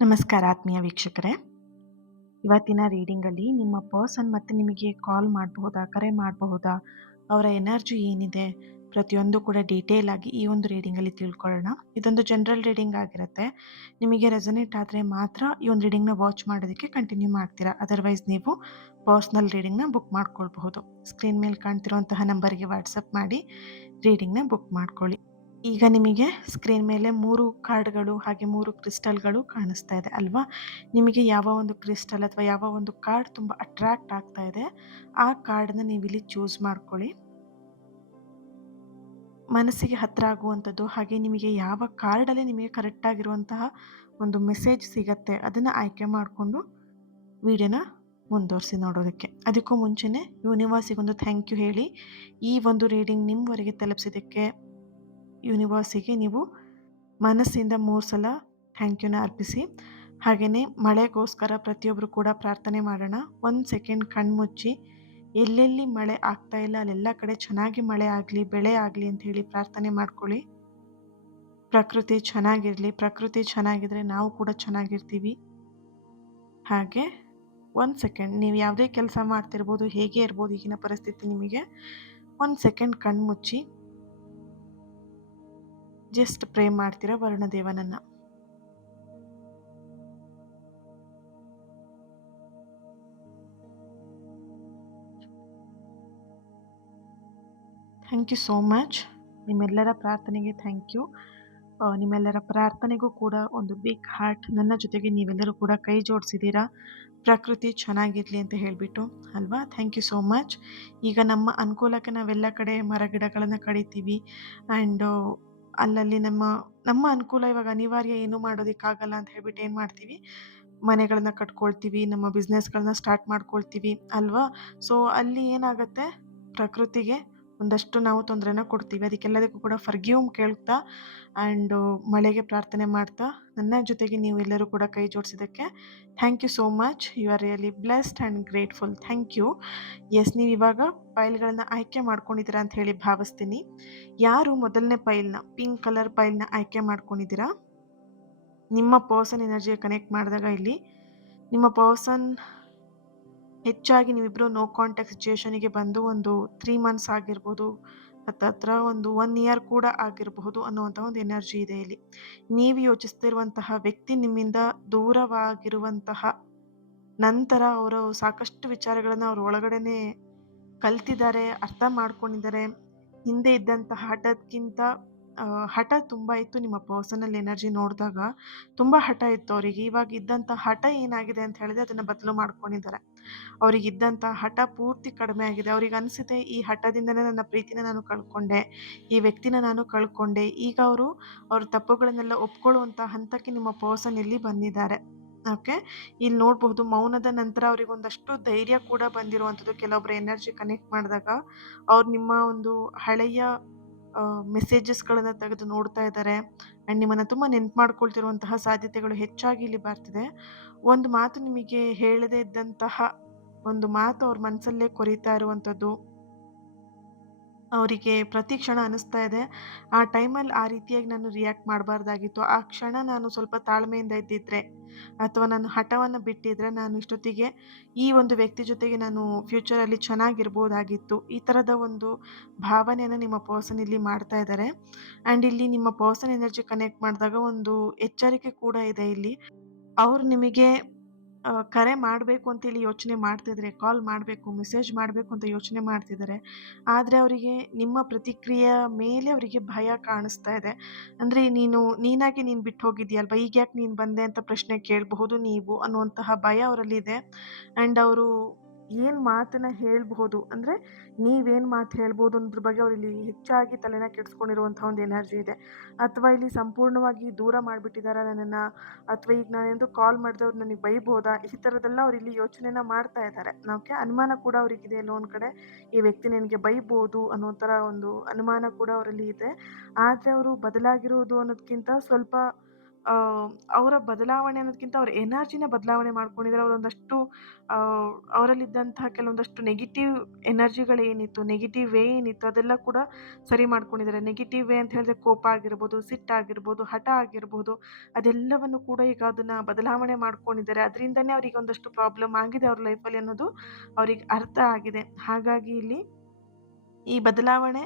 ನಮಸ್ಕಾರ ಆತ್ಮೀಯ ವೀಕ್ಷಕರೇ. ಇವತ್ತಿನ ರೀಡಿಂಗಲ್ಲಿ ನಿಮ್ಮ ಪರ್ಸನ್ ಮತ್ತೆ ನಿಮಗೆ ಕಾಲ್ ಮಾಡಬಹುದಾ, ಕರೆ ಮಾಡಬಹುದಾ, ಅವರ ಎನರ್ಜಿ ಏನಿದೆ, ಪ್ರತಿಯೊಂದು ಕೂಡ ಡೀಟೇಲ್ ಆಗಿ ಈ ಒಂದು ರೀಡಿಂಗಲ್ಲಿ ತಿಳ್ಕೊಳ್ಳೋಣ. ಇದೊಂದು ಜನರಲ್ ರೀಡಿಂಗ್ ಆಗಿರುತ್ತೆ. ನಿಮಗೆ ರೆಸೊನೇಟ್ ಆದರೆ ಮಾತ್ರ ಈ ಒಂದು ರೀಡಿಂಗ್ನ ವಾಚ್ ಮಾಡೋದಕ್ಕೆ ಕಂಟಿನ್ಯೂ ಮಾಡ್ತೀರಾ. ಅದರ್ವೈಸ್ ನೀವು ಪರ್ಸ್ನಲ್ ರೀಡಿಂಗ್ನ ಬುಕ್ ಮಾಡ್ಕೊಳ್ಬಹುದು. ಸ್ಕ್ರೀನ್ ಮೇಲೆ ಕಾಣ್ತಿರುವಂತಹ ನಂಬರ್ಗೆ ವಾಟ್ಸಪ್ ಮಾಡಿ ರೀಡಿಂಗ್ನ ಬುಕ್ ಮಾಡ್ಕೊಳ್ಳಿ. ಈಗ ನಿಮಗೆ ಸ್ಕ್ರೀನ್ ಮೇಲೆ 3 ಕಾರ್ಡ್‌ಗಳು ಹಾಗೆ 3 ಕ್ರಿಸ್ಟಲ್‌ಗಳು ಕಾಣಿಸ್ತಾ ಇದೆ ಅಲ್ವಾ? ನಿಮಗೆ ಯಾವ ಒಂದು ಕ್ರಿಸ್ಟಲ್ ಅಥವಾ ಯಾವ ಒಂದು ಕಾರ್ಡ್ ತುಂಬ ಅಟ್ರಾಕ್ಟ್ ಆಗ್ತಾ ಇದೆ, ಆ ಕಾರ್ಡ್‌ನ ನೀವಿಲ್ಲಿ ಚೂಸ್ ಮಾಡ್ಕೊಳ್ಳಿ. ಮನಸ್ಸಿಗೆ ಹತ್ತಿರ ಆಗುವಂಥದ್ದು, ಹಾಗೆ ನಿಮಗೆ ಯಾವ ಕಾರ್ಡಲ್ಲಿ ನಿಮಗೆ ಕರೆಕ್ಟ್ ಆಗಿರುವಂತಹ ಒಂದು ಮೆಸೇಜ್ ಸಿಗತ್ತೆ, ಅದನ್ನು ಆಯ್ಕೆ ಮಾಡಿಕೊಂಡು ವಿಡಿಯೋನ ಮುಂದುವರಿಸಿ ನೋಡೋದಕ್ಕೆ. ಅದಕ್ಕೂ ಮುಂಚೆನೇ ಯೂನಿವರ್ಸಿಗೊಂದು ಥ್ಯಾಂಕ್ ಯು ಹೇಳಿ. ಈ ಒಂದು ರೀಡಿಂಗ್ ನಿಮ್ಮವರೆಗೆ ತಲುಪಿಸಿದ್ದಕ್ಕೆ ಯೂನಿವರ್ಸಿಗೆ ನೀವು ಮನಸ್ಸಿಂದ 3 ಸಲ ಥ್ಯಾಂಕ್ ಯುನ ಅರ್ಪಿಸಿ. ಹಾಗೆಯೇ ಮಳೆಗೋಸ್ಕರ ಪ್ರತಿಯೊಬ್ಬರು ಕೂಡ ಪ್ರಾರ್ಥನೆ ಮಾಡೋಣ. 1 ಸೆಕೆಂಡ್ ಕಣ್ಮುಚ್ಚಿ ಎಲ್ಲೆಲ್ಲಿ ಮಳೆ ಆಗ್ತಾ ಇಲ್ಲ ಅಲ್ಲೆಲ್ಲ ಕಡೆ ಚೆನ್ನಾಗಿ ಮಳೆ ಆಗಲಿ, ಬೆಳೆ ಆಗಲಿ ಅಂತ ಹೇಳಿ ಪ್ರಾರ್ಥನೆ ಮಾಡ್ಕೊಳ್ಳಿ. ಪ್ರಕೃತಿ ಚೆನ್ನಾಗಿರಲಿ, ಪ್ರಕೃತಿ ಚೆನ್ನಾಗಿದ್ರೆ ನಾವು ಕೂಡ ಚೆನ್ನಾಗಿರ್ತೀವಿ. ಹಾಗೆ 1 ಸೆಕೆಂಡ್ ನೀವು ಯಾವುದೇ ಕೆಲಸ ಮಾಡ್ತಿರ್ಬೋದು, ಹೇಗೆ ಇರ್ಬೋದು ಈಗಿನ ಪರಿಸ್ಥಿತಿ ನಿಮಗೆ, 1 ಸೆಕೆಂಡ್ ಕಣ್ಮುಚ್ಚಿ ಜಸ್ಟ್ ಪ್ರೇ ಮಾಡ್ತೀರಾ ವರುಣದೇವನನ್ನ. Thank you so much. ನಿಮ್ಮೆಲ್ಲರ ಪ್ರಾರ್ಥನೆಗೆ ಥ್ಯಾಂಕ್ ಯು. ನಿಮ್ಮೆಲ್ಲರ ಪ್ರಾರ್ಥನೆಗೂ ಕೂಡ ಒಂದು ಬಿಗ್ ಹಾರ್ಟ್. ನನ್ನ ಜೊತೆಗೆ ನೀವೆಲ್ಲರೂ ಕೂಡ ಕೈ ಜೋಡಿಸಿದ್ದೀರಾ ಪ್ರಕೃತಿ ಚೆನ್ನಾಗಿರಲಿ ಅಂತ ಹೇಳಿಬಿಟ್ಟು ಅಲ್ವಾ? Thank you so much. ಈಗ ನಮ್ಮ ಅನುಕೂಲಕ್ಕೆ ನಾವೆಲ್ಲ ಕಡೆ ಮರ-ಗಿಡಗಳನ್ನು ಕಡಿತೀವಿ ಆ್ಯಂಡ್ ಅಲ್ಲಲ್ಲಿ ನಮ್ಮ ನಮ್ಮ ಅನುಕೂಲ ಇವಾಗ ಅನಿವಾರ್ಯ, ಏನೂ ಮಾಡೋದಕ್ಕಾಗಲ್ಲ ಅಂತ ಹೇಳ್ಬಿಟ್ಟು ಏನು ಮಾಡ್ತೀವಿ, ಮನೆಗಳನ್ನ ಕಟ್ಕೊಳ್ತೀವಿ, ನಮ್ಮ ಬಿಸ್ನೆಸ್ಗಳನ್ನ ಸ್ಟಾರ್ಟ್ ಮಾಡ್ಕೊಳ್ತೀವಿ ಅಲ್ವಾ? ಸೊ ಅಲ್ಲಿ ಏನಾಗುತ್ತೆ, ಪ್ರಕೃತಿಗೆ ಒಂದಷ್ಟು ನಾವು ತೊಂದರೆನ ಕೊಡ್ತೀವಿ. ಅದಕ್ಕೆಲ್ಲದಕ್ಕೂ ಕೂಡ ಫರ್ಗಿವ್ ಕೇಳ್ತಾ ಆ್ಯಂಡ್ ಮಳೆಗೆ ಪ್ರಾರ್ಥನೆ ಮಾಡ್ತಾ ನನ್ನ ಜೊತೆಗೆ ನೀವು ಎಲ್ಲರೂ ಕೂಡ ಕೈ ಜೋಡಿಸಿದ್ದಕ್ಕೆ thank you so much. You are really blessed and grateful. Thank you. Yes, ನೀವು ಇವಾಗ ಪೈಲ್ಗಳನ್ನು ಆಯ್ಕೆ ಮಾಡ್ಕೊಂಡಿದ್ದೀರಾ ಅಂತ ಹೇಳಿ ಭಾವಿಸ್ತೀನಿ. ಯಾರು ಮೊದಲನೇ ಪೈಲ್ನ, ಪಿಂಕ್ ಕಲರ್ ಪೈಲ್ನ ಆಯ್ಕೆ ಮಾಡ್ಕೊಂಡಿದ್ದೀರಾ, ನಿಮ್ಮ ಪರ್ಸನ್ ಎನರ್ಜಿಗೆ ಕನೆಕ್ಟ್ ಮಾಡಿದಾಗ ಇಲ್ಲಿ ನಿಮ್ಮ ಪರ್ಸನ್ ಹೆಚ್ಚಾಗಿ ನೀವಿಬ್ಬರು ನೋ ಕಾಂಟ್ಯಾಕ್ಟ್ ಸಿಚುಯೇಷನಿಗೆ ಬಂದು ಒಂದು 3 ಮಂತ್ಸ್ ಆಗಿರ್ಬೋದು, ಹತ್ತತ್ರ ಒಂದು 1 ಇಯರ್ ಕೂಡ ಆಗಿರಬಹುದು ಅನ್ನುವಂಥ ಒಂದು ಎನರ್ಜಿ ಇದೆ ಇಲ್ಲಿ. ನೀವು ಯೋಚಿಸ್ತಿರುವಂತಹ ವ್ಯಕ್ತಿ ನಿಮ್ಮಿಂದ ದೂರವಾಗಿರುವಂತಹ ನಂತರ ಅವರು ಸಾಕಷ್ಟು ವಿಚಾರಗಳನ್ನು ಅವ್ರ ಒಳಗಡೆನೆ ಕಲ್ತಿದ್ದಾರೆ, ಅರ್ಥ ಮಾಡ್ಕೊಂಡಿದ್ದಾರೆ. ಹಿಂದೆ ಇದ್ದಂತಹ ಹಠಕ್ಕಿಂತ ಹಠ ತುಂಬ ಇತ್ತು ನಿಮ್ಮ ಪರ್ಸನಲ್ ಎನರ್ಜಿ ನೋಡಿದಾಗ. ತುಂಬ ಹಠ ಇತ್ತು ಅವರಿಗೆ. ಇವಾಗ ಇದ್ದಂಥ ಹಠ ಏನಾಗಿದೆ ಅಂತ ಹೇಳಿದ್ರೆ ಅದನ್ನು ಬದಲು ಮಾಡ್ಕೊಂಡಿದ್ದಾರೆ. ಅವರಿಗಿದ್ದಂಥ ಹಠ ಪೂರ್ತಿ ಕಡಿಮೆ ಆಗಿದೆ. ಅವ್ರಿಗೆ ಅನಿಸಿದೆ, ಈ ಹಠದಿಂದನೇ ನನ್ನ ಪ್ರೀತಿನ ನಾನು ಕಳ್ಕೊಂಡೆ, ಈ ವ್ಯಕ್ತಿನ ನಾನು ಕಳ್ಕೊಂಡೆ. ಈಗ ಅವರು ಅವ್ರ ತಪ್ಪುಗಳನ್ನೆಲ್ಲ ಒಪ್ಕೊಳ್ಳುವಂಥ ಹಂತಕ್ಕೆ ನಿಮ್ಮ ಪರ್ಸನ್ ಇಲ್ಲಿ ಬಂದಿದ್ದಾರೆ. ಓಕೆ, ಇಲ್ಲಿ ನೋಡಬಹುದು ಮೌನದ ನಂತರ ಅವ್ರಿಗೆ ಒಂದಷ್ಟು ಧೈರ್ಯ ಕೂಡ ಬಂದಿರುವಂಥದ್ದು. ಕೆಲವೊಬ್ಬರ ಎನರ್ಜಿ ಕನೆಕ್ಟ್ ಮಾಡಿದಾಗ ಅವ್ರು ನಿಮ್ಮ ಒಂದು ಹಳೆಯ ಮೆಸೇಜಸ್ಗಳನ್ನು ತೆಗೆದು ನೋಡ್ತಾ ಇದ್ದಾರೆ ಆ್ಯಂಡ್ ನಿಮ್ಮನ್ನು ತುಂಬ ನೆನ್ಪು ಮಾಡ್ಕೊಳ್ತಿರುವಂತಹ ಸಾಧ್ಯತೆಗಳು ಹೆಚ್ಚಾಗಿ ಇಲ್ಲಿ ಬರ್ತಿದೆ. ಒಂದು ಮಾತು ನಿಮಗೆ ಹೇಳದೇ ಇದ್ದಂತಹ ಒಂದು ಮಾತು ಅವ್ರ ಮನಸ್ಸಲ್ಲೇ ಕೊರೀತಾ ಇರುವಂಥದ್ದು ಅವರಿಗೆ ಪ್ರತಿ ಕ್ಷಣ ಅನಿಸ್ತಾ ಇದೆ, ಆ ಟೈಮಲ್ಲಿ ಆ ರೀತಿಯಾಗಿ ನಾನು ರಿಯಾಕ್ಟ್ ಮಾಡಬಾರ್ದಾಗಿತ್ತು, ಆ ಕ್ಷಣ ನಾನು ಸ್ವಲ್ಪ ತಾಳ್ಮೆಯಿಂದ ಇದ್ದಿದ್ರೆ ಅಥವಾ ನಾನು ಹಠವನ್ನು ಬಿಟ್ಟಿದ್ರೆ ನಾನು ಇಷ್ಟೊತ್ತಿಗೆ ಈ ಒಂದು ವ್ಯಕ್ತಿ ಜೊತೆಗೆ ನಾನು ಫ್ಯೂಚರಲ್ಲಿ ಚೆನ್ನಾಗಿರ್ಬೋದಾಗಿತ್ತು. ಈ ಥರದ ಒಂದು ಭಾವನೆಯನ್ನು ನಿಮ್ಮ ಪರ್ಸನ್ ಇಲ್ಲಿ ಮಾಡ್ತಾ ಇದ್ದಾರೆ. ಆ್ಯಂಡ್ ಇಲ್ಲಿ ನಿಮ್ಮ ಪರ್ಸನ್ ಎನರ್ಜಿ ಕನೆಕ್ಟ್ ಮಾಡಿದಾಗ ಒಂದು ಎಚ್ಚರಿಕೆ ಕೂಡ ಇದೆ ಇಲ್ಲಿ. ಅವ್ರು ನಿಮಗೆ ಕರೆ ಮಾಡಬೇಕು ಅಂತೇಳಿ ಯೋಚನೆ ಮಾಡ್ತಿದ್ದಾರೆ, ಕಾಲ್ ಮಾಡಬೇಕು, ಮೆಸೇಜ್ ಮಾಡಬೇಕು ಅಂತ ಯೋಚನೆ ಮಾಡ್ತಿದ್ದಾರೆ. ಆದರೆ ಅವರಿಗೆ ನಿಮ್ಮ ಪ್ರತಿಕ್ರಿಯೆಯ ಮೇಲೆ ಅವರಿಗೆ ಭಯ ಕಾಣಿಸ್ತಾ ಇದೆ. ಅಂದರೆ ನೀನಾಗಿ ನೀನು ಬಿಟ್ಟು ಹೋಗಿದ್ದೀಯಲ್ವಾ, ಈಗ ಯಾಕೆ ನೀನು ಬಂದೆ ಅಂತ ಪ್ರಶ್ನೆ ಕೇಳಬಹುದು ನೀವು ಅನ್ನುವಂತಹ ಭಯ ಅವರಲ್ಲಿದೆ. ಆ್ಯಂಡ್ ಅವರು ಏನು ಮಾತನ್ನ ಹೇಳ್ಬಹುದು, ಅಂದರೆ ನೀವೇನು ಮಾತು ಹೇಳ್ಬೋದು ಅನ್ನೋದ್ರ ಬಗ್ಗೆ ಅವರಿಲ್ಲಿ ಹೆಚ್ಚಾಗಿ ತಲೆನ ಕೆಡಿಸ್ಕೊಂಡಿರುವಂಥ ಒಂದು ಎನರ್ಜಿ ಇದೆ. ಅಥವಾ ಇಲ್ಲಿ ಸಂಪೂರ್ಣವಾಗಿ ದೂರ ಮಾಡಿಬಿಟ್ಟಿದ್ದಾರಾ ನನ್ನನ್ನು, ಅಥವಾ ಈಗ ನಾನೇನಾದರೂ ಕಾಲ್ ಮಾಡಿದ್ರೆ ಅವ್ರು ನನಗೆ ಬೈಬೋದಾ, ಈ ಥರದ್ದೆಲ್ಲ ಅವ್ರು ಇಲ್ಲಿ ಯೋಚನೆನ ಮಾಡ್ತಾ ಇದ್ದಾರೆ. ಓಕೆ, ಅನುಮಾನ ಕೂಡ ಅವರಿಗಿದೆ ಎಲ್ಲೋ ಒಂದು ಕಡೆ, ಈ ವ್ಯಕ್ತಿ ನನಗೆ ಬೈಬೋದು ಅನ್ನೋ ಥರ ಒಂದು ಅನುಮಾನ ಕೂಡ ಅವರಲ್ಲಿ ಇದೆ. ಆದರೆ ಅವರು ಬದಲಾಗಿರುವುದು ಅನ್ನೋದಕ್ಕಿಂತ ಸ್ವಲ್ಪ ಆಹ್, ಅವರ ಬದಲಾವಣೆ ಅನ್ನೋದಕ್ಕಿಂತ ಅವ್ರ ಎನರ್ಜಿನ ಬದಲಾವಣೆ ಮಾಡ್ಕೊಂಡಿದ್ದಾರೆ. ಅವರೊಂದಷ್ಟು ಅವರಲ್ಲಿದ್ದಂತಹ ಕೆಲವೊಂದಷ್ಟು ನೆಗೆಟಿವ್ ಎನರ್ಜಿಗಳೇನಿತ್ತು, ನೆಗೆಟಿವ್ ವೇ ಏನಿತ್ತು ಅದೆಲ್ಲ ಕೂಡ ಸರಿ ಮಾಡ್ಕೊಂಡಿದ್ದಾರೆ. ನೆಗೆಟಿವ್ ವೇ ಅಂತ ಹೇಳಿದ್ರೆ ಕೋಪ ಆಗಿರ್ಬೋದು, ಸಿಟ್ಟಾಗಿರ್ಬೋದು, ಹಠ ಆಗಿರ್ಬೋದು, ಅದೆಲ್ಲವನ್ನು ಕೂಡ ಈಗ ಅದನ್ನ ಬದಲಾವಣೆ ಮಾಡ್ಕೊಂಡಿದ್ದಾರೆ. ಅದರಿಂದನೇ ಅವರಿಗೆ ಒಂದಷ್ಟು ಪ್ರಾಬ್ಲಮ್ ಆಗಿದೆ ಅವ್ರ ಲೈಫಲ್ಲಿ ಅನ್ನೋದು ಅವ್ರಿಗೆ ಅರ್ಥ ಆಗಿದೆ. ಹಾಗಾಗಿ ಇಲ್ಲಿ ಈ ಬದಲಾವಣೆ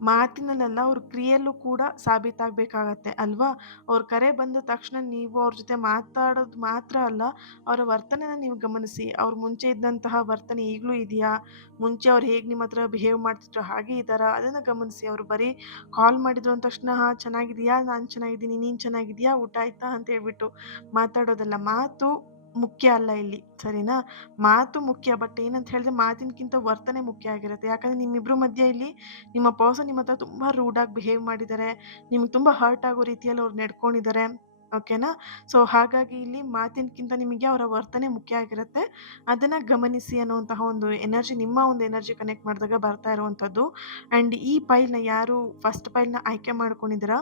ಮಾತಿನಲ್ಲಲ್ಲ, ಅವ್ರ ಕ್ರಿಯೆಯಲ್ಲೂ ಕೂಡ ಸಾಬೀತಾಗಬೇಕಾಗತ್ತೆ ಅಲ್ವಾ? ಅವ್ರ ಕರೆ ಬಂದ ತಕ್ಷಣ ನೀವು ಅವ್ರ ಜೊತೆ ಮಾತಾಡೋದು ಮಾತ್ರ ಅಲ್ಲ, ಅವರ ವರ್ತನೆನ ನೀವು ಗಮನಿಸಿ. ಅವ್ರು ಮುಂಚೆ ಇದ್ದಂತಹ ವರ್ತನೆ ಈಗಲೂ ಇದೆಯಾ? ಮುಂಚೆ ಅವ್ರು ಹೇಗೆ ನಿಮ್ಮ ಹತ್ರ ಬಿಹೇವ್ ಮಾಡ್ತಿದ್ರು ಹಾಗೆ ಇದ್ದಾರಾ? ಅದನ್ನ ಗಮನಿಸಿ. ಅವ್ರು ಬರೀ ಕಾಲ್ ಮಾಡಿದ್ರು ಅಂದ ತಕ್ಷಣ "ಹಾಂ ಚೆನ್ನಾಗಿದೀಯಾ? ನಾನು ಚೆನ್ನಾಗಿದ್ದೀನಿ. ನೀನು ಚೆನ್ನಾಗಿದೀಯಾ? ಊಟ ಆಯ್ತಾ?" ಅಂತ ಹೇಳ್ಬಿಟ್ಟು ಮಾತಾಡೋದಲ್ಲ. ಮಾತು ಮುಖ್ಯ ಅಲ್ಲ ಇಲ್ಲಿ, ಸರಿನಾ? ಮಾತು ಮುಖ್ಯ, ಬಟ್ ಏನಂತ ಹೇಳಿದ್ರೆ ಮಾತಿನಕ್ಕಿಂತ ವರ್ತನೆ ಮುಖ್ಯ ಆಗಿರುತ್ತೆ. ಯಾಕಂದ್ರೆ ನಿಮ್ಮಿಬ್ರ ಮಧ್ಯೆ ಇಲ್ಲಿ ನಿಮ್ಮ ಪರ್ಸನ್ ನಿಮ್ಮ ಹತ್ರ ತುಂಬ ರೂಡಾಗಿ ಬಿಹೇವ್ ಮಾಡಿದ್ದಾರೆ. ನಿಮ್ಗೆ ತುಂಬ ಹರ್ಟ್ ಆಗೋ ರೀತಿಯಲ್ಲಿ ಅವ್ರು ನಡ್ಕೊಂಡಿದ್ದಾರೆ. ಓಕೆನಾ? ಸೊ, ಹಾಗಾಗಿ ಇಲ್ಲಿ ಮಾತಿನಕ್ಕಿಂತ ನಿಮಗೆ ಅವರ ವರ್ತನೆ ಮುಖ್ಯ ಆಗಿರುತ್ತೆ. ಅದನ್ನ ಗಮನಿಸಿ ಅನ್ನುವಂತಹ ಒಂದು ಎನರ್ಜಿ, ನಿಮ್ಮ ಒಂದು ಎನರ್ಜಿ ಕನೆಕ್ಟ್ ಮಾಡಿದಾಗ ಬರ್ತಾ ಇರುವಂಥದ್ದು. ಆ್ಯಂಡ್ ಈ ಪೈಲ್‌ನ ಯಾರು ಫಸ್ಟ್ ಪೈಲ್‌ನ ಆಯ್ಕೆ ಮಾಡ್ಕೊಂಡಿದ್ದೀರಾ,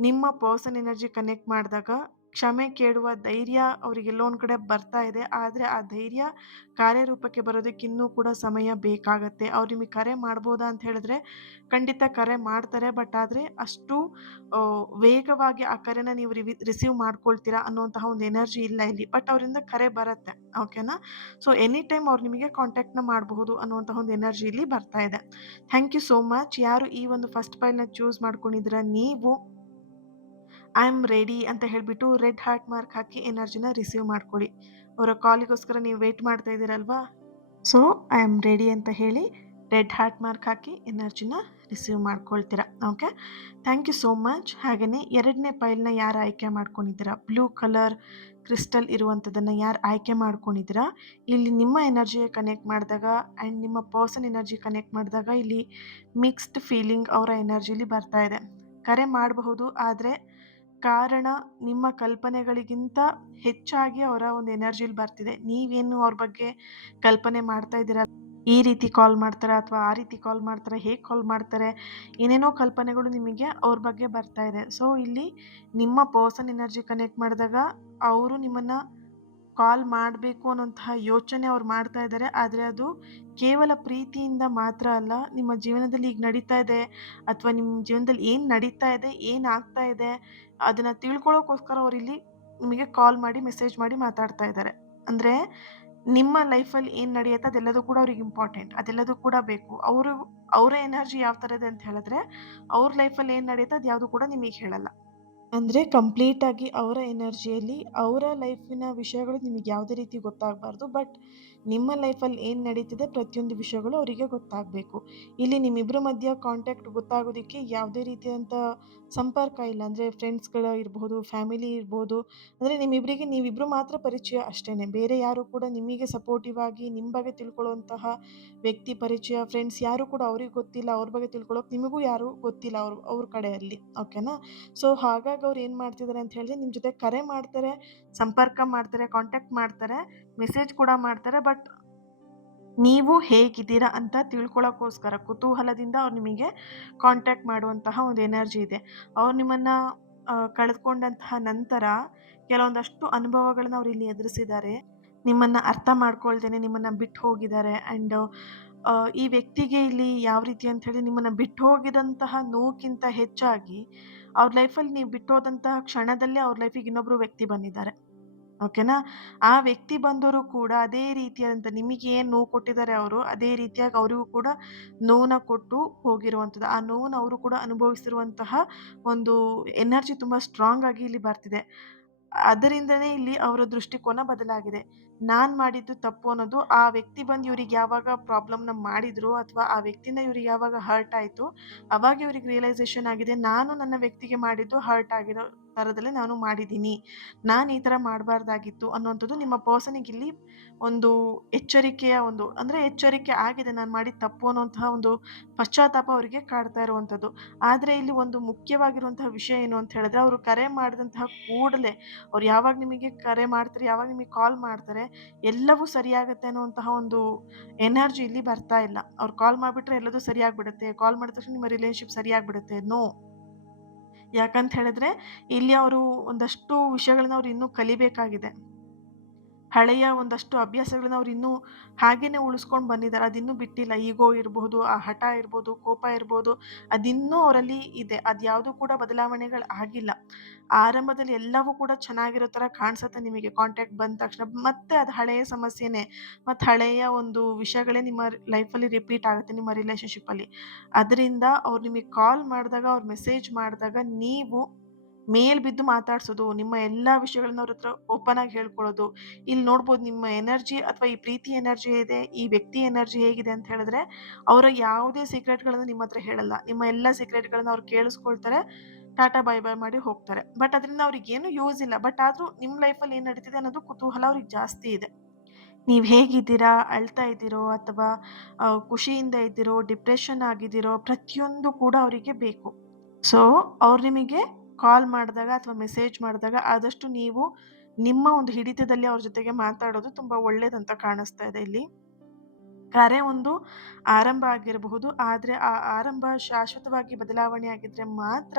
ನಿಮ್ಮ ಪರ್ಸನ್ ಎನರ್ಜಿ ಕನೆಕ್ಟ್ ಮಾಡಿದಾಗ ಕ್ಷಮೆ ಕೇಳುವ ಧೈರ್ಯ ಅವ್ರಿಗೆಲ್ಲೋ ಒಂದು ಕಡೆ ಬರ್ತಾ ಇದೆ. ಆದರೆ ಆ ಧೈರ್ಯ ಕಾರ್ಯರೂಪಕ್ಕೆ ಬರೋದಕ್ಕೆ ಇನ್ನೂ ಕೂಡ ಸಮಯ ಬೇಕಾಗತ್ತೆ. ಅವ್ರು ನಿಮಗೆ ಕರೆ ಮಾಡ್ಬೋದಾ ಅಂತ ಹೇಳಿದ್ರೆ ಖಂಡಿತ ಕರೆ ಮಾಡ್ತಾರೆ. ಬಟ್ ಆದರೆ ಅಷ್ಟು ವೇಗವಾಗಿ ಆ ಕರೆನ ನೀವು ರಿಸೀವ್ ಮಾಡ್ಕೊಳ್ತೀರಾ ಅನ್ನುವಂತಹ ಒಂದು ಎನರ್ಜಿ ಇಲ್ಲ ಇಲ್ಲಿ. ಬಟ್ ಅವರಿಂದ ಕರೆ ಬರುತ್ತೆ. ಓಕೆನಾ? ಸೊ, ಎನಿ ಟೈಮ್ ಅವ್ರು ನಿಮಗೆ ಕಾಂಟ್ಯಾಕ್ಟ್‌ನ ಮಾಡಬಹುದು ಅನ್ನುವಂತಹ ಒಂದು ಎನರ್ಜಿ ಇಲ್ಲಿ ಬರ್ತಾ ಇದೆ. Thank you so much. ಯಾರು ಈ ಒಂದು ಫಸ್ಟ್ ಫೈಲ್‌ನ ಚೂಸ್ ಮಾಡ್ಕೊಂಡಿದ್ದೀರಾ ನೀವು ಐ ಆಮ್ ರೆಡಿ ಅಂತ ಹೇಳ್ಬಿಟ್ಟು ರೆಡ್ ಹಾರ್ಟ್ ಮಾರ್ಕ್ ಹಾಕಿ ಎನರ್ಜಿನ ರಿಸೀವ್ ಮಾಡ್ಕೊಳ್ಳಿ. ಅವರ ಕಾಲಿಗೋಸ್ಕರ ನೀವು ವೇಟ್ ಮಾಡ್ತಾ ಇದ್ದೀರಲ್ವಾ? ಸೊ, ಐ ಆಮ್ ರೆಡಿ ಅಂತ ಹೇಳಿ ರೆಡ್ ಹಾರ್ಟ್ ಮಾರ್ಕ್ ಹಾಕಿ ಎನರ್ಜಿನ ರಿಸೀವ್ ಮಾಡ್ಕೊಳ್ತೀರಾ. Okay. Thank you so much. ಹಾಗೆಯೇ 2ನೇ ಫೈಲ್‌ನ ಯಾರು ಆಯ್ಕೆ ಮಾಡ್ಕೊಂಡಿದ್ದೀರಾ, ಬ್ಲೂ ಕಲರ್ ಕ್ರಿಸ್ಟಲ್ ಇರುವಂಥದ್ದನ್ನು ಯಾರು ಆಯ್ಕೆ ಮಾಡ್ಕೊಂಡಿದ್ದೀರಾ, ಇಲ್ಲಿ ನಿಮ್ಮ ಎನರ್ಜಿಗೆ ಕನೆಕ್ಟ್ ಮಾಡಿದಾಗ ಆ್ಯಂಡ್ ನಿಮ್ಮ ಪರ್ಸನ್ ಎನರ್ಜಿ ಕನೆಕ್ಟ್ ಮಾಡಿದಾಗ ಇಲ್ಲಿ ಮಿಕ್ಸ್ಡ್ ಫೀಲಿಂಗ್ ಅವರ ಎನರ್ಜಿಲಿ ಬರ್ತಾ ಇದೆ. ಕರೆ ಮಾಡಬಹುದು, ಆದರೆ ಕಾರಣ ನಿಮ್ಮ ಕಲ್ಪನೆಗಳಿಗಿಂತ ಹೆಚ್ಚಾಗಿ ಅವರ ಒಂದು ಎನರ್ಜಿಲಿ ಬರ್ತಿದೆ. ನೀವೇನು ಅವ್ರ ಬಗ್ಗೆ ಕಲ್ಪನೆ ಮಾಡ್ತಾ ಇದ್ದೀರಾ, ಈ ರೀತಿ ಕಾಲ್ ಮಾಡ್ತಾರಾ ಅಥವಾ ಆ ರೀತಿ ಕಾಲ್ ಮಾಡ್ತಾರಾ, ಹೇಗೆ ಕಾಲ್ ಮಾಡ್ತಾರೆ, ಏನೇನೋ ಕಲ್ಪನೆಗಳು ನಿಮಗೆ ಅವ್ರ ಬಗ್ಗೆ ಬರ್ತಾ ಇದೆ. ಸೊ, ಇಲ್ಲಿ ನಿಮ್ಮ ಪರ್ಸನ್ ಎನರ್ಜಿ ಕನೆಕ್ಟ್ ಮಾಡಿದಾಗ ಅವರು ನಿಮ್ಮನ್ನು ಕಾಲ್ ಮಾಡಬೇಕು ಅನ್ನೋಂತಹ ಯೋಚನೆ ಅವ್ರು ಮಾಡ್ತಾ ಇದ್ದಾರೆ. ಆದರೆ ಅದು ಕೇವಲ ಪ್ರೀತಿಯಿಂದ ಮಾತ್ರ ಅಲ್ಲ, ನಿಮ್ಮ ಜೀವನದಲ್ಲಿ ಈಗ ನಡೀತಾ ಇದೆ ಅಥವಾ ನಿಮ್ಮ ಜೀವನದಲ್ಲಿ ಏನು ನಡೀತಾ ಇದೆ, ಏನಾಗ್ತಾ ಇದೆ, ಅದನ್ನ ತಿಳ್ಕೊಳ್ಳೋಕ್ಕೋಸ್ಕರ ಅವರಿಲ್ಲಿ ನಿಮಗೆ ಕಾಲ್ ಮಾಡಿ, ಮೆಸೇಜ್ ಮಾಡಿ ಮಾತಾಡ್ತಾ ಇದ್ದಾರೆ. ಅಂದ್ರೆ ನಿಮ್ಮ ಲೈಫಲ್ಲಿ ಏನು ನಡೆಯುತ್ತೆ ಅದೆಲ್ಲದೂ ಕೂಡ ಅವ್ರಿಗೆ ಇಂಪಾರ್ಟೆಂಟ್. ಅದೆಲ್ಲದೂ ಕೂಡ ಬೇಕು. ಅವರ ಎನರ್ಜಿ ಯಾವ ಥರ ಇದೆ ಅಂತ ಹೇಳಿದ್ರೆ, ಅವ್ರ ಲೈಫಲ್ಲಿ ಏನು ನಡೆಯುತ್ತೆ ಅದ್ಯಾವುದು ಕೂಡ ನಿಮಗೆ ಹೇಳಲ್ಲ. ಅಂದರೆ ಕಂಪ್ಲೀಟಾಗಿ ಅವರ ಎನರ್ಜಿಯಲ್ಲಿ ಅವರ ಲೈಫಿನ ವಿಷಯಗಳು ನಿಮಗೆ ಯಾವುದೇ ರೀತಿ ಗೊತ್ತಾಗಬಾರ್ದು. ಬಟ್ ನಿಮ್ಮ ಲೈಫಲ್ಲಿ ಏನು ನಡೀತಿದೆ ಪ್ರತಿಯೊಂದು ವಿಷಯಗಳು ಅವರಿಗೆ ಗೊತ್ತಾಗಬೇಕು. ಇಲ್ಲಿ ನಿಮ್ಮಿಬ್ಬರ ಮಧ್ಯ ಕಾಂಟ್ಯಾಕ್ಟ್ ಗೊತ್ತಾಗೋದಕ್ಕೆ ಯಾವುದೇ ರೀತಿಯಾದಂಥ ಸಂಪರ್ಕ ಇಲ್ಲ. ಅಂದರೆ ಫ್ರೆಂಡ್ಸ್ಗಳು ಇರ್ಬೋದು, ಫ್ಯಾಮಿಲಿ ಇರ್ಬೋದು. ಅಂದರೆ ನಿಮ್ಮಿಬ್ಬರಿಗೆ ನೀವಿಬ್ಬರು ಮಾತ್ರ ಪರಿಚಯ ಅಷ್ಟೇನೆ. ಬೇರೆ ಯಾರು ಕೂಡ ನಿಮಗೆ ಸಪೋರ್ಟಿವ್ ಆಗಿ ನಿಮ್ಮ ಬಗ್ಗೆ ತಿಳ್ಕೊಳ್ಳುವಂತಹ ವ್ಯಕ್ತಿ ಪರಿಚಯ, ಫ್ರೆಂಡ್ಸ್ ಯಾರು ಕೂಡ ಅವ್ರಿಗೆ ಗೊತ್ತಿಲ್ಲ. ಅವ್ರ ಬಗ್ಗೆ ತಿಳ್ಕೊಳ್ಳೋಕೆ ನಿಮಗೂ ಯಾರೂ ಗೊತ್ತಿಲ್ಲ ಅವ್ರ ಕಡೆಯಲ್ಲಿ. ಓಕೆನಾ? ಸೊ, ಹಾಗಾಗಿ ಅವ್ರು ಏನು ಮಾಡ್ತಿದ್ದಾರೆ ಅಂತ ಹೇಳಿದ್ರೆ ನಿಮ್ಮ ಜೊತೆ ಕರೆ ಮಾಡ್ತಾರೆ, ಸಂಪರ್ಕ ಮಾಡ್ತಾರೆ, ಕಾಂಟ್ಯಾಕ್ಟ್ ಮಾಡ್ತಾರೆ, ಮೆಸೇಜ್ ಕೂಡ ಮಾಡ್ತಾರೆ. ಬಟ್ ನೀವು ಹೇಗಿದ್ದೀರಾ ಅಂತ ತಿಳ್ಕೊಳ್ಳೋಕ್ಕೋಸ್ಕರ ಕುತೂಹಲದಿಂದ ಅವ್ರು ನಿಮಗೆ ಕಾಂಟ್ಯಾಕ್ಟ್ ಮಾಡುವಂತಹ ಒಂದು ಎನರ್ಜಿ ಇದೆ. ಅವ್ರು ನಿಮ್ಮನ್ನು ಕಳೆದುಕೊಂಡಂತಹ ನಂತರ ಕೆಲವೊಂದಷ್ಟು ಅನುಭವಗಳನ್ನ ಅವ್ರು ಇಲ್ಲಿ ಎದುರಿಸಿದ್ದಾರೆ. ನಿಮ್ಮನ್ನು ಅರ್ಥ ಮಾಡ್ಕೊಳ್ದೇನೆ ನಿಮ್ಮನ್ನು ಬಿಟ್ಟು ಹೋಗಿದ್ದಾರೆ. ಆ್ಯಂಡ್ ಈ ವ್ಯಕ್ತಿಗೆ ಇಲ್ಲಿ ಯಾವ ರೀತಿ ಅಂತ ಹೇಳಿ ನಿಮ್ಮನ್ನು ಬಿಟ್ಟು ಹೋಗಿದಂತಹ ನೋವ್ಕಿಂತ ಹೆಚ್ಚಾಗಿ ಅವ್ರ ಲೈಫಲ್ಲಿ ನೀವು ಬಿಟ್ಟು ಹೋದಂತಹ ಕ್ಷಣದಲ್ಲೇ ಅವ್ರ ಲೈಫಿಗೆ ಇನ್ನೊಬ್ಬರು ವ್ಯಕ್ತಿ ಬಂದಿದ್ದಾರೆ. ಓಕೆನಾ? ಆ ವ್ಯಕ್ತಿ ಬಂದವರು ಕೂಡ ಅದೇ ರೀತಿಯಾದಂಥ ನಿಮಗೆ ಏನು ನೋವು ಕೊಟ್ಟಿದ್ದಾರೆ ಅವರು, ಅದೇ ರೀತಿಯಾಗಿ ಅವರಿಗೂ ಕೂಡ ನೋವನ್ನ ಕೊಟ್ಟು ಹೋಗಿರುವಂಥದ್ದು. ಆ ನೋವನ್ನ ಅವರು ಕೂಡ ಅನುಭವಿಸಿರುವಂತಹ ಒಂದು ಎನರ್ಜಿ ತುಂಬ ಸ್ಟ್ರಾಂಗ್ ಆಗಿ ಇಲ್ಲಿ ಬರ್ತಿದೆ. ಅದರಿಂದನೇ ಇಲ್ಲಿ ಅವರ ದೃಷ್ಟಿಕೋನ ಬದಲಾಗಿದೆ. ನಾನ್ ಮಾಡಿದ್ದು ತಪ್ಪು ಅನ್ನೋದು ಆ ವ್ಯಕ್ತಿ ಬಂದು ಇವ್ರಿಗೆ ಯಾವಾಗ ಪ್ರಾಬ್ಲಮ್‌ನ ಮಾಡಿದ್ರು ಅಥವಾ ಆ ವ್ಯಕ್ತಿಯಿಂದ ಇವ್ರಿಗೆ ಯಾವಾಗ ಹರ್ಟ್ ಆಯ್ತು, ಅವಾಗ ಇವ್ರಿಗೆ ರಿಯಲೈಸೇಷನ್ ಆಗಿದೆ. ನಾನು ನನ್ನ ವ್ಯಕ್ತಿಗೆ ಮಾಡಿದ್ದು ಹರ್ಟ್ ಆಗಿರೋ ಥರದಲ್ಲೇ ನಾನು ಮಾಡಿದ್ದೀನಿ. ನಾನು ಈ ಥರ ಮಾಡಬಾರ್ದಾಗಿತ್ತು ಅನ್ನುವಂಥದ್ದು ನಿಮ್ಮ ಪರ್ಸನಿಗೆ ಇಲ್ಲಿ ಒಂದು ಎಚ್ಚರಿಕೆಯ ಒಂದು ಅಂದರೆ ಎಚ್ಚರಿಕೆ ಆಗಿದೆ. ನಾನು ಮಾಡಿದ ತಪ್ಪು ಅನ್ನುವಂತಹ ಒಂದು ಪಶ್ಚಾತ್ತಾಪ ಅವರಿಗೆ ಕಾಡ್ತಾ ಇರುವಂಥದ್ದು. ಆದರೆ ಇಲ್ಲಿ ಒಂದು ಮುಖ್ಯವಾಗಿರುವಂತಹ ವಿಷಯ ಏನು ಅಂತ ಹೇಳಿದ್ರೆ, ಅವರು ಕರೆ ಮಾಡಿದಂತಹ ಕೂಡಲೇ ಅವ್ರು ಯಾವಾಗ ನಿಮಗೆ ಕರೆ ಮಾಡ್ತಾರೆ, ಯಾವಾಗ ನಿಮಗೆ ಕಾಲ್ ಮಾಡ್ತಾರೆ, ಎಲ್ಲವೂ ಸರಿಯಾಗತ್ತೆ ಅನ್ನುವಂತಹ ಒಂದು ಎನರ್ಜಿ ಇಲ್ಲಿ ಬರ್ತಾ ಇಲ್ಲ. ಅವ್ರು ಕಾಲ್ ಮಾಡಿಬಿಟ್ರೆ ಎಲ್ಲದೂ ಸರಿಯಾಗ್ಬಿಡುತ್ತೆ. ಕಾಲ್ ಮಾಡಿದ ತಕ್ಷಣ ನಿಮ್ಮ ರಿಲೇಶನ್‌ಶಿಪ್ ಸರಿಯಾಗ್ಬಿಡುತ್ತೆ. ನೋ. ಯಾಕಂತ ಹೇಳಿದ್ರೆ ಇಲ್ಲಿ ಅವರು ಒಂದಷ್ಟು ವಿಷಯಗಳನ್ನ ಅವ್ರು ಇನ್ನೂ ಕಲಿಬೇಕಾಗಿದೆ. ಹಳೆಯ ಒಂದಷ್ಟು ಅಭ್ಯಾಸಗಳನ್ನ ಅವ್ರು ಇನ್ನೂ ಹಾಗೇನೆ ಉಳಿಸ್ಕೊಂಡು ಬಂದಿದ್ದಾರೆ. ಅದಿನ್ನೂ ಬಿಟ್ಟಿಲ್ಲ. ಈಗೋ ಇರ್ಬಹುದು, ಆ ಹಠ ಇರ್ಬೋದು, ಕೋಪ ಇರ್ಬೋದು, ಅದಿನ್ನೂ ಅವರಲ್ಲಿ ಇದೆ. ಅದ್ಯಾವುದೂ ಕೂಡ ಬದಲಾವಣೆಗಳು ಆಗಿಲ್ಲ. ಆರಂಭದಲ್ಲಿ ಎಲ್ಲವೂ ಕೂಡ ಚೆನ್ನಾಗಿರೋ ಥರ ಕಾಣಿಸುತ್ತೆ ನಿಮಗೆ ಕಾಂಟ್ಯಾಕ್ಟ್ ಬಂದ ತಕ್ಷಣ. ಮತ್ತೆ ಅದು ಹಳೆಯ ಸಮಸ್ಯೆನೇ. ಮತ್ತು ಹಳೆಯ ಒಂದು ವಿಷಯಗಳೇ ನಿಮ್ಮ ಲೈಫಲ್ಲಿ ರಿಪೀಟ್ ಆಗುತ್ತೆ ನಿಮ್ಮ ರಿಲೇಶನ್‌ಶಿಪ್ಪಲ್ಲಿ. ಅದರಿಂದ ಅವ್ರು ನಿಮಗೆ ಕಾಲ್ ಮಾಡಿದಾಗ, ಅವ್ರು ಮೆಸೇಜ್ ಮಾಡಿದಾಗ ನೀವು ಮೇಲ್ ಬಿದ್ದು ಮಾತಾಡ್ಸೋದು, ನಿಮ್ಮ ಎಲ್ಲಾ ವಿಷಯಗಳನ್ನ ಅವ್ರ ಹತ್ರ ಓಪನ್ ಆಗಿ ಹೇಳ್ಕೊಳ್ಳೋದು. ಇಲ್ಲಿ ನೋಡ್ಬೋದು ನಿಮ್ಮ ಎನರ್ಜಿ ಅಥವಾ ಈ ಪ್ರೀತಿ ಎನರ್ಜಿ ಇದೆ, ಈ ವ್ಯಕ್ತಿ ಎನರ್ಜಿ ಹೇಗಿದೆ ಅಂತ ಹೇಳಿದ್ರೆ, ಅವರ ಯಾವುದೇ ಸೀಕ್ರೆಟ್‌ಗಳನ್ನ ನಿಮ್ಮ ಹತ್ರ ಹೇಳಲ್ಲ. ನಿಮ್ಮ ಎಲ್ಲಾ ಸೀಕ್ರೆಟ್‌ಗಳನ್ನ ಅವ್ರು ಕೇಳಿಸ್ಕೊಳ್ತಾರೆ, ಟಾಟಾ ಬಾಯ್ ಬಾಯ್ ಮಾಡಿ ಹೋಗ್ತಾರೆ. ಬಟ್ ಅದರಿಂದ ಅವ್ರಿಗೇನು ಯೂಸ್ ಇಲ್ಲ. ಬಟ್ ಆದ್ರೂ ನಿಮ್ಮ ಲೈಫಲ್ಲಿ ಏನ್ ನಡೀತಿದೆ ಅನ್ನೋದು ಕುತೂಹಲ ಅವ್ರಿಗೆ ಜಾಸ್ತಿ ಇದೆ. ನೀವ್ ಹೇಗಿದ್ದೀರಾ? ಅಳ್ತಾ ಇದ್ದೀರೋ ಅಥವಾ ಖುಷಿಯಿಂದ ಇದ್ದೀರೋ, ಡಿಪ್ರೆಷನ್ ಆಗಿದ್ದೀರೋ, ಪ್ರತಿಯೊಂದು ಕೂಡ ಅವರಿಗೆ ಬೇಕು. ಸೊ, ಅವ್ರು ನಿಮಗೆ ಕಾಲ್ ಮಾಡಿದಾಗ ಅಥವಾ ಮೆಸೇಜ್ ಮಾಡಿದಾಗ ಆದಷ್ಟು ನೀವು ನಿಮ್ಮ ಒಂದು ಹಿಡಿತದಲ್ಲಿ ಅವ್ರ ಜೊತೆಗೆ ಮಾತಾಡೋದು ತುಂಬಾ ಒಳ್ಳೇದಂತ ಕಾಣಿಸ್ತಾ ಇದೆ ಇಲ್ಲಿ. ಕರೆ ಒಂದು ಆರಂಭ ಆಗಿರಬಹುದು. ಆದ್ರೆ ಆ ಆರಂಭ ಶಾಶ್ವತವಾಗಿ ಬದಲಾವಣೆ ಆಗಿದ್ರೆ ಮಾತ್ರ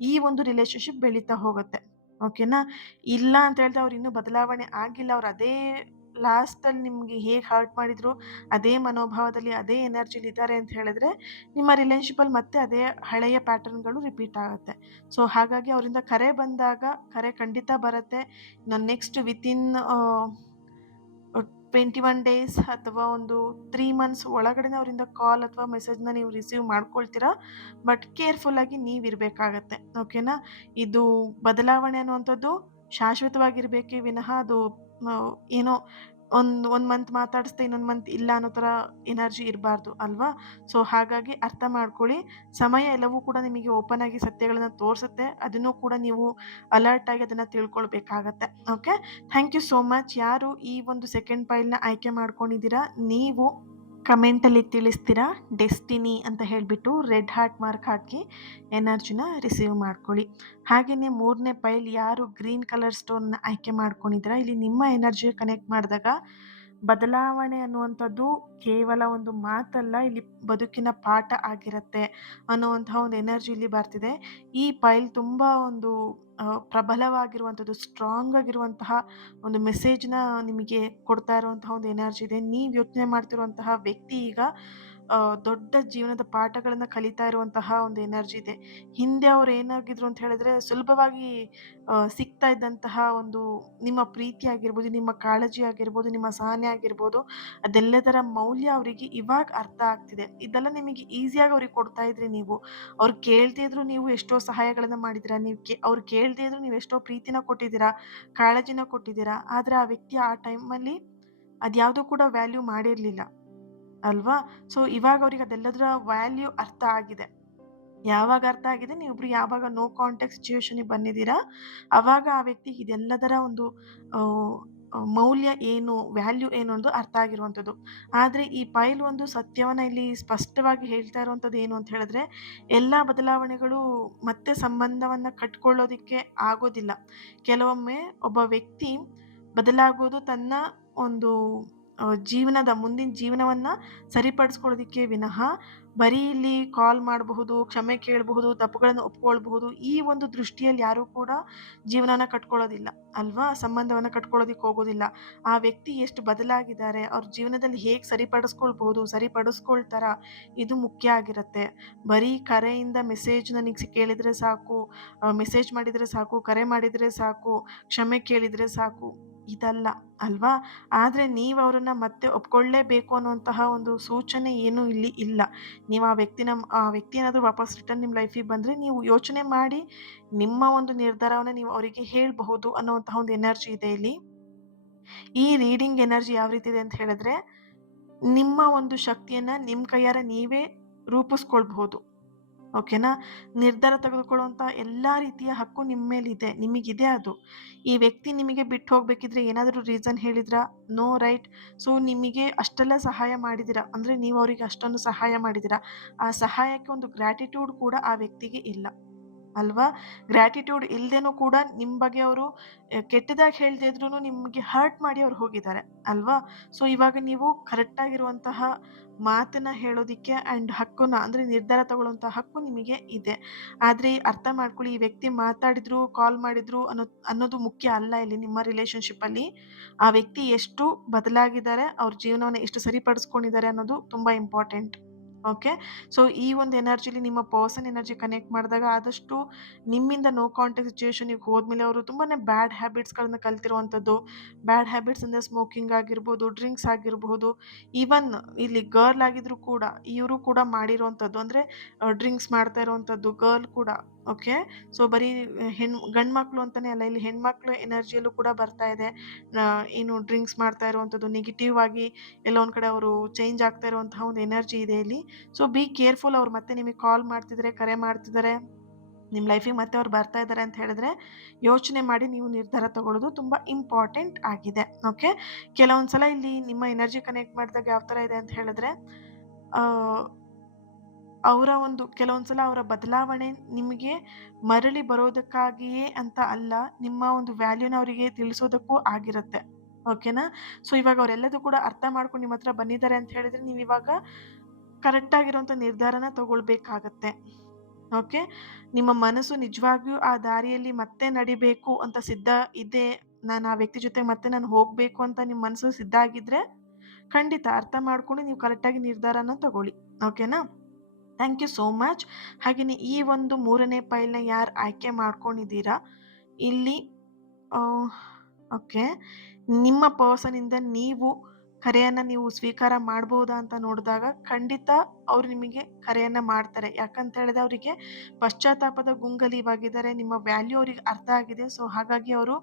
ಈ ಒಂದು ರಿಲೇಶನ್‌ಶಿಪ್ ಬೆಳೀತಾ ಹೋಗುತ್ತೆ. ಓಕೆನಾ? ಇಲ್ಲ ಅಂತ ಹೇಳಿದ್ರೆ ಅವ್ರು ಇನ್ನೂ ಬದಲಾವಣೆ ಆಗಿಲ್ಲ. ಅವ್ರು ಅದೇ ಲಾಸ್ಟಲ್ಲಿ ನಿಮ್ಗೆ ಹೇಗ್ ಹರ್ಟ್ ಮಾಡಿದ್ರು, ಅದೇ ಮನೋಭಾವದಲ್ಲಿ, ಅದೇ ಎನರ್ಜಿಲಿ ಇದ್ದಾರೆ ಅಂತ ಹೇಳಿದ್ರೆ, ನಿಮ್ಮ ರಿಲೇಶನ್‌ಶಿಪ್ಪಲ್ಲಿ ಮತ್ತೆ ಅದೇ ಹಳೆಯ ಪ್ಯಾಟರ್ನ್‌ಗಳು ರಿಪೀಟ್ ಆಗುತ್ತೆ. ಸೊ, ಹಾಗಾಗಿ ಅವರಿಂದ ಕರೆ ಬಂದಾಗ, ಕರೆ ಖಂಡಿತ ಬರುತ್ತೆ. ನೆಕ್ಸ್ಟ್ ವಿತಿನ್ 21 ಡೇಸ್ ಅಥವಾ ಒಂದು 3 ಮಂತ್ಸ್ ಒಳಗಡೆನೆ ಅವರಿಂದ ಕಾಲ್ ಅಥವಾ ಮೆಸೇಜ್‌ನ ನೀವು ರಿಸೀವ್ ಮಾಡ್ಕೊಳ್ತೀರಾ. ಬಟ್ ಕೇರ್‌ಫುಲ್ ಆಗಿ ನೀವಿರಬೇಕಾಗತ್ತೆ. ಓಕೆನಾ? ಇದು ಬದಲಾವಣೆ ಅನ್ನುವಂಥದ್ದು ಶಾಶ್ವತವಾಗಿರ್ಬೇಕೇ ವಿನಃ ಅದು ಮ ಏನೋ ಒಂದ್ ಮಂತ್ ಮಾತಾಡಿಸ್ದೆ ಇನ್ನೊಂದ್ ಮಂತ್ ಇಲ್ಲ ಅನ್ನೋ ಥರ ಎನರ್ಜಿ ಇರಬಾರ್ದು ಅಲ್ವಾ? ಸೊ, ಹಾಗಾಗಿ ಅರ್ಥ ಮಾಡ್ಕೊಳ್ಳಿ. ಸಮಯ ಎಲ್ಲವೂ ಕೂಡ ನಿಮಗೆ ಓಪನ್ ಆಗಿ ಸತ್ಯಗಳನ್ನ ತೋರಿಸುತ್ತೆ. ಅದನ್ನೂ ಕೂಡ ನೀವು ಅಲರ್ಟ್ ಆಗಿ ಅದನ್ನ ತಿಳ್ಕೊಳ್ಬೇಕಾಗತ್ತೆ. Okay? Thank you so much. ಯಾರು ಈ ಒಂದು ಸೆಕೆಂಡ್ ಫೈಲ್‌ನ ಆಯ್ಕೆ ಮಾಡ್ಕೊಂಡಿದ್ದೀರಾ, ನೀವು ಕಮೆಂಟಲ್ಲಿ ತಿಳಿಸ್ತೀರಾ ಡೆಸ್ಟಿನಿ ಅಂತ ಹೇಳ್ಬಿಟ್ಟು ರೆಡ್ ಹಾರ್ಟ್ ಮಾರ್ಕ್ ಹಾಕಿ ಎನರ್ಜಿನ ರಿಸೀವ್ ಮಾಡ್ಕೊಳ್ಳಿ. ಹಾಗೆಯೇ 3ನೇ ಪೈಲ್ ಯಾರು ಗ್ರೀನ್ ಕಲರ್ ಸ್ಟೋನ್ನ ಆಯ್ಕೆ ಮಾಡ್ಕೊಂಡಿದ್ದೀರಾ, ಇಲ್ಲಿ ನಿಮ್ಮ ಎನರ್ಜಿ ಕನೆಕ್ಟ್ ಮಾಡಿದಾಗ ಬದಲಾವಣೆ ಅನ್ನುವಂಥದ್ದು ಕೇವಲ ಒಂದು ಮಾತಲ್ಲ, ಇಲ್ಲಿ ಬದುಕಿನ ಪಾಠ ಆಗಿರತ್ತೆ ಅನ್ನುವಂತಹ ಒಂದು ಎನರ್ಜಿ ಇಲ್ಲಿ ಬರ್ತಿದೆ. ಈ ಪೈಲ್ ತುಂಬಾ ಒಂದು ಪ್ರಬಲವಾಗಿರುವಂಥದ್ದು, ಸ್ಟ್ರಾಂಗ್ ಆಗಿರುವಂತಹ ಒಂದು ಮೆಸೇಜ್‌ನ ನಿಮಗೆ ಕೊಡ್ತಾ ಇರುವಂತಹ ಒಂದು ಎನರ್ಜಿ ಇದೆ. ನೀವು ಯೋಚನೆ ಮಾಡ್ತಿರುವಂತಹ ವ್ಯಕ್ತಿ ಈಗ ದೊಡ್ಡ ಜೀವನದ ಪಾಠಗಳನ್ನ ಕಲಿತಾ ಇರುವಂತಹ ಒಂದು ಎನರ್ಜಿ ಇದೆ. ಹಿಂದೆ ಅವ್ರು ಏನಾಗಿದ್ರು ಅಂತ ಹೇಳಿದ್ರೆ ಸುಲಭವಾಗಿ ಸಿಗ್ತಾ ಇದ್ದಂತಹ ಒಂದು ನಿಮ್ಮ ಪ್ರೀತಿ ಆಗಿರ್ಬೋದು, ನಿಮ್ಮ ಕಾಳಜಿ ಆಗಿರ್ಬೋದು, ನಿಮ್ಮ ಸಹನೆ ಆಗಿರ್ಬೋದು, ಅದೆಲ್ಲದರ ಮೌಲ್ಯ ಅವರಿಗೆ ಇವಾಗ ಅರ್ಥ ಆಗ್ತಿದೆ. ಇದೆಲ್ಲ ನಿಮಗೆ ಈಸಿಯಾಗಿ ಅವ್ರಿಗೆ ಕೊಡ್ತಾ ಇದ್ರಿ ನೀವು. ಅವ್ರು ಕೇಳ್ದೇ ಇದ್ರು ನೀವು ಎಷ್ಟೋ ಸಹಾಯಗಳನ್ನ ಮಾಡಿದ್ದೀರಾ. ಅವ್ರು ಕೇಳ್ದೇ ಇದ್ರು ನೀವು ಎಷ್ಟೋ ಪ್ರೀತಿನ ಕೊಟ್ಟಿದ್ದೀರಾ, ಕಾಳಜಿನ ಕೊಟ್ಟಿದ್ದೀರಾ. ಆದ್ರೆ ಆ ವ್ಯಕ್ತಿ ಆ ಟೈಮಲ್ಲಿ ಅದ್ಯಾವುದೂ ಕೂಡ ವ್ಯಾಲ್ಯೂ ಮಾಡಿರ್ಲಿಲ್ಲ ಅಲ್ವಾ? ಸೊ, ಇವಾಗ ಅವ್ರಿಗೆ ಅದೆಲ್ಲದರ ವ್ಯಾಲ್ಯೂ ಅರ್ಥ ಆಗಿದೆ. ಯಾವಾಗ ಅರ್ಥ ಆಗಿದೆ, ನೀವಿಬ್ರು ಯಾವಾಗ ನೋ ಕಾಂಟಾಕ್ಟ್ ಸಿಚುಯೇಷನ್‌ಗೆ ಬಂದಿದ್ದೀರಾ, ಅವಾಗ ಆ ವ್ಯಕ್ತಿಗೆ ಇದೆಲ್ಲದರ ಒಂದು ಆಹ್, ಮೌಲ್ಯ ಏನು, ವ್ಯಾಲ್ಯೂ ಏನು ಅನ್ನೋದು ಅರ್ಥ ಆಗಿರುವಂಥದ್ದು. ಆದ್ರೆ ಈ ಪೈಲ್ ಒಂದು ಸತ್ಯವನ್ನ ಇಲ್ಲಿ ಸ್ಪಷ್ಟವಾಗಿ ಹೇಳ್ತಾ ಇರುವಂಥದ್ದು ಏನು ಅಂತ ಹೇಳಿದ್ರೆ, ಎಲ್ಲಾ ಬದಲಾವಣೆಗಳು ಮತ್ತೆ ಸಂಬಂಧವನ್ನ ಕಟ್ಕೊಳ್ಳೋದಿಕ್ಕೆ ಆಗೋದಿಲ್ಲ. ಕೆಲವೊಮ್ಮೆ ಒಬ್ಬ ವ್ಯಕ್ತಿ ಬದಲಾಗೋದು ತನ್ನ ಒಂದು ಜೀವನದ ಮುಂದಿನ ಜೀವನವನ್ನ ಸರಿಪಡಿಸ್ಕೊಳ್ಳೋದಿಕ್ಕೆ ವಿನಃ ಬರೀ ಇಲ್ಲಿ ಕಾಲ್ ಮಾಡಬಹುದು, ಕ್ಷಮೆ ಕೇಳಬಹುದು, ತಪ್ಪುಗಳನ್ನು ಒಪ್ಕೊಳ್ಬಹುದು. ಈ ಒಂದು ದೃಷ್ಟಿಯಲ್ಲಿ ಯಾರೂ ಕೂಡ ಜೀವನನ ಕಟ್ಕೊಳ್ಳೋದಿಲ್ಲ ಅಲ್ವಾ? ಸಂಬಂಧವನ್ನ ಕಟ್ಕೊಳ್ಳೋದಿಕ್ಕೆ ಹೋಗೋದಿಲ್ಲ. ಆ ವ್ಯಕ್ತಿ ಎಷ್ಟು ಬದಲಾಗಿದ್ದಾರೆ, ಅವ್ರ ಜೀವನದಲ್ಲಿ ಹೇಗೆ ಸರಿಪಡಿಸ್ಕೊಳ್ಬಹುದು, ಸರಿಪಡಿಸ್ಕೊಳ್ತಾರಾ, ಇದು ಮುಖ್ಯ ಆಗಿರುತ್ತೆ. ಬರೀ ಕರೆಯಿಂದ ಮೆಸೇಜ್ ನನಗೆ ಕೇಳಿದ್ರೆ ಸಾಕು, ಮೆಸೇಜ್ ಮಾಡಿದ್ರೆ ಸಾಕು, ಕರೆ ಮಾಡಿದ್ರೆ ಸಾಕು, ಕ್ಷಮೆ ಕೇಳಿದ್ರೆ ಸಾಕು, ಇದಲ್ಲ ಅಲ್ವಾ? ಆದ್ರೆ ನೀವು ಅವ್ರನ್ನ ಮತ್ತೆ ಒಪ್ಕೊಳ್ಳೇಬೇಕು ಅನ್ನುವಂತಹ ಒಂದು ಸೂಚನೆ ಏನೂ ಇಲ್ಲಿ ಇಲ್ಲ. ನೀವು ಆ ವ್ಯಕ್ತಿ ಏನಾದರೂ ವಾಪಸ್ ರಿಟರ್ನ್ ನಿಮ್ಮ ಲೈಫಿಗೆ ಬಂದರೆ ನೀವು ಯೋಚನೆ ಮಾಡಿ ನಿಮ್ಮ ಒಂದು ನಿರ್ಧಾರವನ್ನ ನೀವು ಅವರಿಗೆ ಹೇಳ್ಬಹುದು ಅನ್ನುವಂತಹ ಒಂದು ಎನರ್ಜಿ ಇದೆ ಇಲ್ಲಿ. ಈ ರೀಡಿಂಗ್ ಎನರ್ಜಿ ಯಾವ ರೀತಿ ಇದೆ ಅಂತ ಹೇಳಿದ್ರೆ, ನಿಮ್ಮ ಒಂದು ಶಕ್ತಿಯನ್ನ ನಿಮ್ಮ ಕೈಯಾರೆ ನೀವೇ ರೂಪಿಸ್ಕೊಳ್ಬಹುದು. ಓಕೆನಾ? ನಿರ್ಧಾರ ತೆಗೆದುಕೊಳ್ಳುವಂಥ ಎಲ್ಲಾ ರೀತಿಯ ಹಕ್ಕು ನಿಮ್ಮ ಮೇಲಿದೆ. ನಿಮಗಿದೆ ಅದು. ಈ ವ್ಯಕ್ತಿ ನಿಮಗೆ ಬಿಟ್ಟು ಹೋಗ್ಬೇಕಿದ್ರೆ ಏನಾದರೂ ರೀಸನ್ ಹೇಳಿದ್ರಾ? No, right? ಸೊ, ನಿಮಗೆ ಅಷ್ಟೆಲ್ಲ ಸಹಾಯ ಮಾಡಿದ್ದೀರಾ. ಅಂದ್ರೆ ನೀವು ಅವರಿಗೆ ಅಷ್ಟೊಂದು ಸಹಾಯ ಮಾಡಿದ್ದೀರಾ. ಆ ಸಹಾಯಕ್ಕೆ ಒಂದು ಗ್ರ್ಯಾಟಿಟ್ಯೂಡ್ ಕೂಡ ಆ ವ್ಯಕ್ತಿಗೆ ಇಲ್ಲ. ಅಲ್ವಾ? ಗ್ರ್ಯಾಟಿಟ್ಯೂಡ್ ಇಲ್ದೇನೂ ಕೂಡ ನಿಮ್ಮ ಬಗ್ಗೆ ಅವರು ಕೆಟ್ಟದಾಗಿ ಹೇಳ್ದೇ ಇದ್ರೂ ನಿಮಗೆ ಹರ್ಟ್ ಮಾಡಿ ಅವ್ರು ಹೋಗಿದ್ದಾರೆ ಅಲ್ವಾ? ಸೊ ಇವಾಗ ನೀವು ಕರೆಕ್ಟಾಗಿರುವಂತಹ ಮಾತನ್ನ ಹೇಳೋದಿಕ್ಕೆ ಆ್ಯಂಡ್ ಹಕ್ಕನ್ನ ಅಂದರೆ ನಿರ್ಧಾರ ತಗೊಳ್ಳುವಂಥ ಹಕ್ಕು ನಿಮಗೆ ಇದೆ. ಆದರೆ ಅರ್ಥ ಮಾಡ್ಕೊಳ್ಳಿ, ಈ ವ್ಯಕ್ತಿ ಮಾತಾಡಿದ್ರು, ಕಾಲ್ ಮಾಡಿದ್ರು ಅನ್ನೋದು ಮುಖ್ಯ ಅಲ್ಲ ಇಲ್ಲಿ ನಿಮ್ಮ ರಿಲೇಶನ್‌ಶಿಪ್ಪಲ್ಲಿ. ಆ ವ್ಯಕ್ತಿ ಎಷ್ಟು ಬದಲಾಗಿದ್ದಾರೆ, ಅವ್ರ ಜೀವನವನ್ನ ಎಷ್ಟು ಸರಿಪಡಿಸ್ಕೊಂಡಿದ್ದಾರೆ ಅನ್ನೋದು ತುಂಬ ಇಂಪಾರ್ಟೆಂಟ್. ಓಕೆ. ಸೊ ಈ ಒಂದು ಎನರ್ಜಿಲಿ ನಿಮ್ಮ ಪರ್ಸನ್ ಎನರ್ಜಿ ಕನೆಕ್ಟ್ ಮಾಡಿದಾಗ ಆದಷ್ಟು ನಿಮ್ಮಿಂದ ನೋ ಕಾಂಟ್ಯಾಕ್ಟ್ ಸಿಚುಯೇಷನಿಗೆ ಹೋದ್ಮೇಲೆ ಅವರು ತುಂಬಾನೇ ಬ್ಯಾಡ್ ಹ್ಯಾಬಿಟ್ಸ್ಗಳನ್ನ ಕಲ್ತಿರುವಂಥದ್ದು. ಬ್ಯಾಡ್ ಹ್ಯಾಬಿಟ್ಸ್ ಅಂದರೆ ಸ್ಮೋಕಿಂಗ್ ಆಗಿರ್ಬೋದು, ಡ್ರಿಂಕ್ಸ್ ಆಗಿರಬಹುದು. ಈವನ್ ಇಲ್ಲಿ ಗರ್ಲ್ ಆಗಿದ್ರು ಕೂಡ ಇವರು ಕೂಡ ಮಾಡಿರುವಂಥದ್ದು ಅಂದರೆ ಡ್ರಿಂಕ್ಸ್ ಮಾಡ್ತಾ ಇರುವಂಥದ್ದು ಗರ್ಲ್ ಕೂಡ. ಓಕೆ. ಸೊ ಬರೀ ಗಂಡು ಮಕ್ಕಳು ಅಂತಲೇ ಅಲ್ಲ, ಇಲ್ಲಿ ಹೆಣ್ಮಕ್ಳು ಎನರ್ಜಿಯಲ್ಲೂ ಕೂಡ ಬರ್ತಾ ಇದೆ. ಏನು ಡ್ರಿಂಕ್ಸ್ ಮಾಡ್ತಾ ಇರುವಂಥದ್ದು ನೆಗೆಟಿವ್ ಆಗಿ ಎಲ್ಲೋ ಒಂದು ಕಡೆ ಅವರು ಚೇಂಜ್ ಆಗ್ತಾ ಇರುವಂತಹ ಒಂದು ಎನರ್ಜಿ ಇದೆ ಇಲ್ಲಿ. So be careful. ಅವ್ರು ಮತ್ತೆ ನಿಮಗೆ ಕಾಲ್ ಮಾಡ್ತಿದ್ದಾರೆ, ಕರೆ ಮಾಡ್ತಿದ್ದಾರೆ, ನಿಮ್ಮ ಲೈಫಿಗೆ ಮತ್ತೆ ಅವ್ರು ಬರ್ತಾ ಇದ್ದಾರೆ ಅಂತ ಹೇಳಿದ್ರೆ ಯೋಚನೆ ಮಾಡಿ ನೀವು ನಿರ್ಧಾರ ತಗೊಳ್ಳೋದು ತುಂಬ ಇಂಪಾರ್ಟೆಂಟ್ ಆಗಿದೆ. ಓಕೆ. ಕೆಲವೊಂದು ಸಲ ಇಲ್ಲಿ ನಿಮ್ಮ ಎನರ್ಜಿ ಕನೆಕ್ಟ್ ಮಾಡಿದಾಗ ಯಾವ ಥರ ಇದೆ ಅಂತ ಹೇಳಿದ್ರೆ ಅವರ ಒಂದು ಕೆಲವೊಂದು ಸಲ ಅವರ ಬದಲಾವಣೆ ನಿಮಗೆ ಮರಳಿ ಬರೋದಕ್ಕಾಗಿಯೇ ಅಂತ ಅಲ್ಲ, ನಿಮ್ಮ ಒಂದು ವ್ಯಾಲ್ಯೂನ ಅವರಿಗೆ ತಿಳಿಸೋದಕ್ಕೂ ಆಗಿರುತ್ತೆ. ಓಕೆನಾ? ಸೊ ಇವಾಗ ಅವರೆಲ್ಲದೂ ಕೂಡ ಅರ್ಥ ಮಾಡ್ಕೊಂಡು ನಿಮ್ಮ ಹತ್ರ ಬಂದಿದ್ದಾರೆ ಅಂತ ಹೇಳಿದ್ರೆ ನೀವು ಇವಾಗ ಕರೆಕ್ಟಾಗಿರುವಂಥ ನಿರ್ಧಾರನ ತಗೊಳ್ಬೇಕಾಗತ್ತೆ. ಓಕೆ. ನಿಮ್ಮ ಮನಸ್ಸು ನಿಜವಾಗಿಯೂ ಆ ದಾರಿಯಲ್ಲಿ ಮತ್ತೆ ನಡಿಬೇಕು ಅಂತ ಸಿದ್ಧ ಇದೆ, ನಾನು ಆ ವ್ಯಕ್ತಿ ಜೊತೆ ಮತ್ತೆ ನಾನು ಹೋಗಬೇಕು ಅಂತ ನಿಮ್ಮ ಮನಸ್ಸು ಸಿದ್ಧ ಆಗಿದ್ರೆ ಖಂಡಿತ ಅರ್ಥ ಮಾಡ್ಕೊಂಡು ನೀವು ಕರೆಕ್ಟಾಗಿ ನಿರ್ಧಾರನ ತಗೊಳ್ಳಿ. ಓಕೆನಾ? Thank you so much. ಹಾಗೆಯೇ ಈ ಒಂದು 3ನೇ ಫೈಲ್‌ನ ಯಾರು ಆಯ್ಕೆ ಮಾಡ್ಕೊಂಡಿದ್ದೀರಾ ಇಲ್ಲಿ ಓಕೆ. ನಿಮ್ಮ ಪರ್ಸನಿಂದ ನೀವು ಕರೆಯನ್ನು ನೀವು ಸ್ವೀಕಾರ ಮಾಡ್ಬೋದಾ ಅಂತ ನೋಡಿದಾಗ ಖಂಡಿತ ಅವರು ನಿಮಗೆ ಕರೆಯನ್ನು ಮಾಡ್ತಾರೆ. ಯಾಕಂತ ಹೇಳಿದ್ರೆ ಅವರಿಗೆ ಪಶ್ಚಾತ್ತಾಪದ ಗುಂಗಲ್ಲಿ ಇವಾಗಿದ್ದಾರೆ. ನಿಮ್ಮ ವ್ಯಾಲ್ಯೂ ಅವ್ರಿಗೆ ಅರ್ಥ ಆಗಿದೆ. ಸೊ ಹಾಗಾಗಿ ಅವರು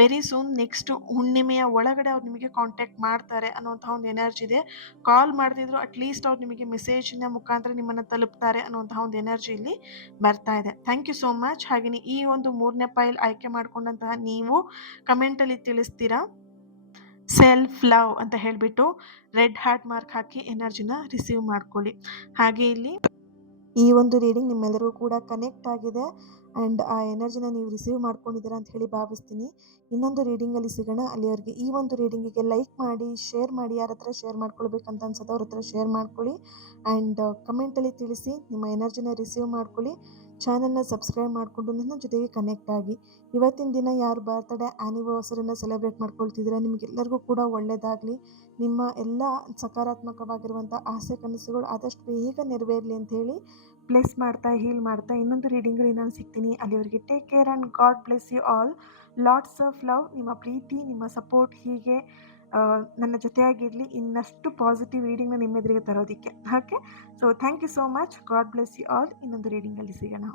ವೆರಿ ಸೂನ್ ನೆಕ್ಸ್ಟ್ ಹುಣ್ಣಿಮೆಯ ಒಳಗಡೆ ಅವ್ರು ನಿಮಗೆ ಕಾಂಟ್ಯಾಕ್ಟ್ ಮಾಡ್ತಾರೆ ಅನ್ನುವಂತಹ ಒಂದು ಎನರ್ಜಿ ಇದೆ. ಕಾಲ್ ಮಾಡ್ತಿದ್ರು ಅಟ್ಲೀಸ್ಟ್ ಅವ್ರು ನಿಮಗೆ ಮೆಸೇಜಿನ ಮುಖಾಂತರ ನಿಮ್ಮನ್ನು ತಲುಪ್ತಾರೆ ಅನ್ನುವಂತಹ ಒಂದು ಎನರ್ಜಿ ಇಲ್ಲಿ ಬರ್ತಾ ಇದೆ. Thank you so much. ಹಾಗೆಯೇ ಈ ಒಂದು 3ನೇ ಫೈಲ್ ಆಯ್ಕೆ ಮಾಡ್ಕೊಂಡಂತಹ ನೀವು ಕಮೆಂಟಲ್ಲಿ ತಿಳಿಸ್ತೀರಾ ಸೆಲ್ಫ್ ಲವ್ ಅಂತ ಹೇಳಿಬಿಟ್ಟು ರೆಡ್ ಹಾರ್ಟ್ ಮಾರ್ಕ್ ಹಾಕಿ ಎನರ್ಜಿನ ರಿಸೀವ್ ಮಾಡ್ಕೊಳ್ಳಿ. ಹಾಗೆ ಇಲ್ಲಿ ಈ ಒಂದು ರೀಡಿಂಗ್ ನಿಮ್ಮೆಲ್ಲರಿಗೂ ಕೂಡ ಕನೆಕ್ಟ್ ಆಗಿದೆ ಆ್ಯಂಡ್ ಆ ಎನರ್ಜಿನ ನೀವು ರಿಸೀವ್ ಮಾಡ್ಕೊಂಡಿದ್ದೀರಾ ಅಂತ ಹೇಳಿ ಭಾವಿಸ್ತೀನಿ. ಇನ್ನೊಂದು ರೀಡಿಂಗಲ್ಲಿ ಸಿಗೋಣ. ಅಲ್ಲಿವರೆಗೆ ಈ ಒಂದು ರೀಡಿಂಗಿಗೆ ಲೈಕ್ ಮಾಡಿ, ಶೇರ್ ಮಾಡಿ. ಯಾರ ಹತ್ರ ಶೇರ್ ಮಾಡ್ಕೊಳ್ಬೇಕಂತ ಅನ್ಸುತ್ತೆ ಅವ್ರ ಹತ್ರ ಶೇರ್ ಮಾಡ್ಕೊಳ್ಳಿ ಆ್ಯಂಡ್ ಕಮೆಂಟಲ್ಲಿ ತಿಳಿಸಿ ನಿಮ್ಮ ಎನರ್ಜಿನ ರಿಸೀವ್ ಮಾಡ್ಕೊಳ್ಳಿ. ಚಾನಲ್ನ ಸಬ್ಸ್ಕ್ರೈಬ್ ಮಾಡಿಕೊಂಡು ನನ್ನ ಜೊತೆಗೆ ಕನೆಕ್ಟ್ ಆಗಿ. ಇವತ್ತಿನ ದಿನ ಯಾರು ಬರ್ತ್ಡೇ ಆ್ಯನಿವರ್ಸರಿನ ಸೆಲೆಬ್ರೇಟ್ ಮಾಡ್ಕೊಳ್ತಿದ್ದೀರಾ ನಿಮಗೆಲ್ಲರಿಗೂ ಕೂಡ ಒಳ್ಳೆಯದಾಗಲಿ. ನಿಮ್ಮ ಎಲ್ಲ ಸಕಾರಾತ್ಮಕವಾಗಿರುವಂಥ ಆಸೆ ಕನಸುಗಳು ಆದಷ್ಟು ಬೇಗ ನೆರವೇರಲಿ ಅಂತ ಹೇಳಿ ಬ್ಲೆಸ್ ಮಾಡ್ತಾ ಹೀಲ್ ಮಾಡ್ತಾ ಇನ್ನೊಂದು ರೀಡಿಂಗಲ್ಲಿ ನಾನು ಸಿಗ್ತೀನಿ. ಅಲ್ಲಿವರೆಗೆ take care and God bless you all. Lots of love. ನಿಮ್ಮ ಪ್ರೀತಿ, ನಿಮ್ಮ ಸಪೋರ್ಟ್ ಹೀಗೆ ನನ್ನ ಜೊತೆಯಾಗಿರಲಿ ಇನ್ನಷ್ಟು ಪಾಸಿಟಿವ್ ರೀಡಿಂಗ್ನ ನಿಮ್ಮೆದುರಿಗೆ ತರೋದಕ್ಕೆ. Okay. So thank you so much. God bless you all. ಇನ್ನೊಂದು ರೀಡಿಂಗಲ್ಲಿ ಸಿಗೋಣ.